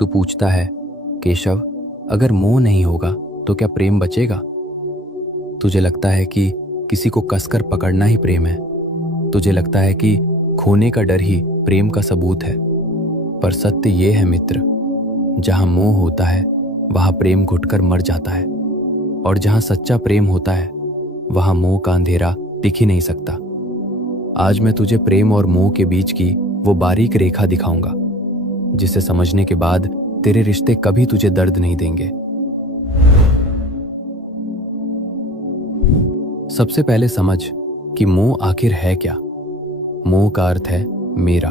तू पूछता है, केशव, अगर मोह नहीं होगा तो क्या प्रेम बचेगा? तुझे लगता है कि किसी को कसकर पकड़ना ही प्रेम है। तुझे लगता है कि खोने का डर ही प्रेम का सबूत है। पर सत्य ये है मित्र, जहां मोह होता है वहां प्रेम घुटकर मर जाता है, और जहां सच्चा प्रेम होता है वहां मोह का अंधेरा टिक ही नहीं सकता। आज मैं तुझे प्रेम और मोह के बीच की वो बारीक रेखा दिखाऊंगा जिसे समझने के बाद तेरे रिश्ते कभी तुझे दर्द नहीं देंगे। सबसे पहले समझ कि मोह आखिर है क्या। मोह का अर्थ है मेरा।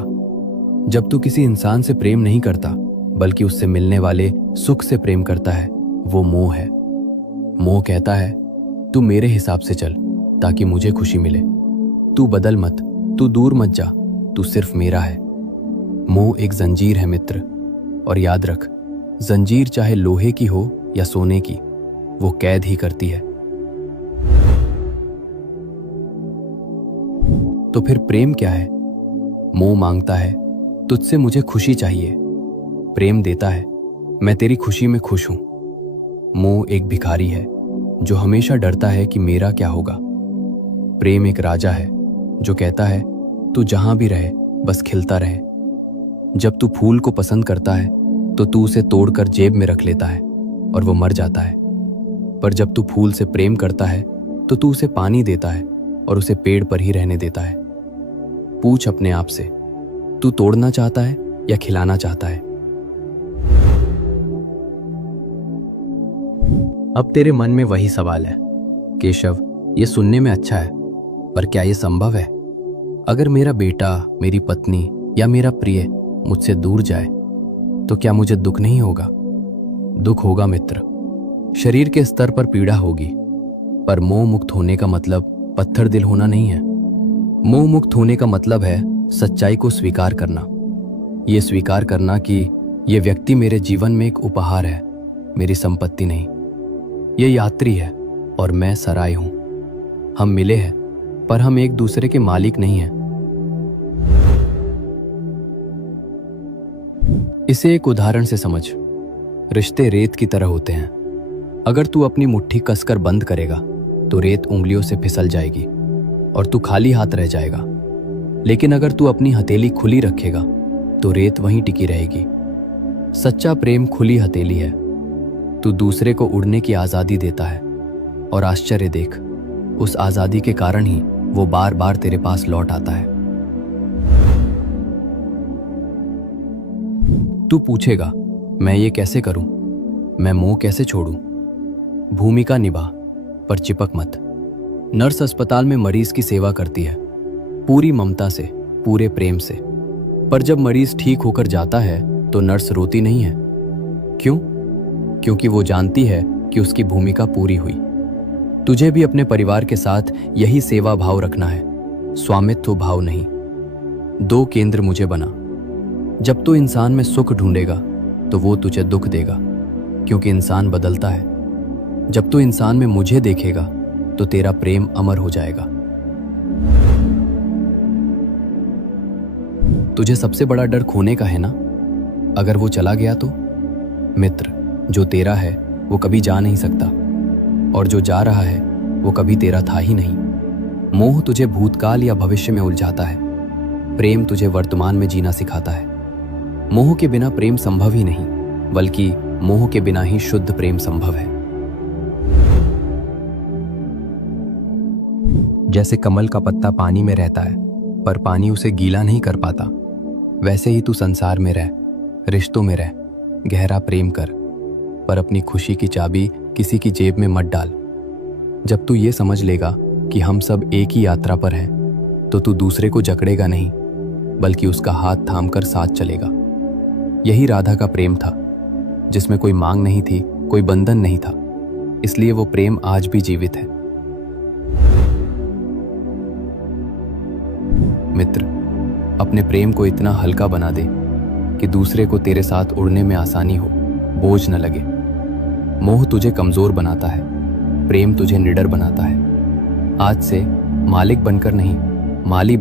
जब तू किसी इंसान से प्रेम नहीं करता बल्कि उससे मिलने वाले सुख से प्रेम करता है, वो मोह है। मोह कहता है, तू मेरे हिसाब से चल ताकि मुझे खुशी मिले। तू बदल मत, तू दूर मत जा, तू सिर्फ मेरा है। मोह एक जंजीर है मित्र, और याद रख, जंजीर चाहे लोहे की हो या सोने की, वो कैद ही करती है। तो फिर प्रेम क्या है? मोह मांगता है, तुझसे मुझे खुशी चाहिए। प्रेम देता है, मैं तेरी खुशी में खुश हूं। मोह एक भिखारी है जो हमेशा डरता है कि मेरा क्या होगा। प्रेम एक राजा है जो कहता है, तू जहां भी रहे बस खिलता रहे। जब तू फूल को पसंद करता है तो तू उसे तोड़कर जेब में रख लेता है और वो मर जाता है। पर जब तू फूल से प्रेम करता है तो तू उसे पानी देता है और उसे पेड़ पर ही रहने देता है। पूछ अपने आप से, तू तोड़ना चाहता है या खिलाना चाहता है? अब तेरे मन में वही सवाल है, केशव, ये सुनने में अच्छा है, पर क्या ये संभव है? अगर मेरा बेटा, मेरी पत्नी या मेरा प्रिय मुझसे दूर जाए तो क्या मुझे दुख नहीं होगा? दुख होगा मित्र, शरीर के स्तर पर पीड़ा होगी, पर मोह मुक्त होने का मतलब पत्थर दिल होना नहीं है। मोह मुक्त होने का मतलब है सच्चाई को स्वीकार करना। ये स्वीकार करना कि ये व्यक्ति मेरे जीवन में एक उपहार है, मेरी संपत्ति नहीं। ये यात्री है और मैं सराय हूं। हम मिले हैं पर हम एक दूसरे के मालिक नहीं हैं। इसे एक उदाहरण से समझ। रिश्ते रेत की तरह होते हैं। अगर तू अपनी मुट्ठी कसकर बंद करेगा तो रेत उंगलियों से फिसल जाएगी और तू खाली हाथ रह जाएगा। लेकिन अगर तू अपनी हथेली खुली रखेगा तो रेत वहीं टिकी रहेगी। सच्चा प्रेम खुली हथेली है। तू दूसरे को उड़ने की आजादी देता है, और आश्चर्य देख, उस आजादी के कारण ही वो बार बार तेरे पास लौट आता है। तू पूछेगा, मैं ये कैसे करूं? मैं मोह कैसे छोड़ूं? भूमिका निभा, पर चिपक मत। नर्स अस्पताल में मरीज की सेवा करती है, पूरी ममता से, पूरे प्रेम से। पर जब मरीज ठीक होकर जाता है तो नर्स रोती नहीं है। क्यों? क्योंकि वो जानती है कि उसकी भूमिका पूरी हुई। तुझे भी अपने परिवार के साथ यही सेवा भाव रखना है, स्वामित्व भाव नहीं। दो केंद्र मुझे बना। जब तू इंसान में सुख ढूंढेगा तो वो तुझे दुख देगा, क्योंकि इंसान बदलता है। जब तू इंसान में मुझे देखेगा तो तेरा प्रेम अमर हो जाएगा। तुझे सबसे बड़ा डर खोने का है ना? अगर वो चला गया तो? मित्र, जो तेरा है वो कभी जा नहीं सकता, और जो जा रहा है वो कभी तेरा था ही नहीं। मोह तुझे भूतकाल या भविष्य में उलझाता है, प्रेम तुझे वर्तमान में जीना सिखाता है। मोह के बिना प्रेम संभव ही नहीं, बल्कि मोह के बिना ही शुद्ध प्रेम संभव है। जैसे कमल का पत्ता पानी में रहता है पर पानी उसे गीला नहीं कर पाता, वैसे ही तू संसार में रह, रिश्तों में रह, गहरा प्रेम कर, पर अपनी खुशी की चाबी किसी की जेब में मत डाल। जब तू ये समझ लेगा कि हम सब एक ही यात्रा पर हैं, तो तू दूसरे को जकड़ेगा नहीं, बल्कि उसका हाथ थामकर साथ चलेगा। यही राधा का प्रेम था, जिसमें कोई मांग नहीं थी, कोई बंधन नहीं था, इसलिए वो प्रेम आज भी जीवित है। मित्र, अपने प्रेम को इतना हल्का बना दे कि दूसरे को तेरे साथ उड़ने में आसानी हो, बोझ न लगे। मोह तुझे कमजोर बनाता है, प्रेम तुझे निडर बनाता है। आज से मालिक बनकर नहीं, माली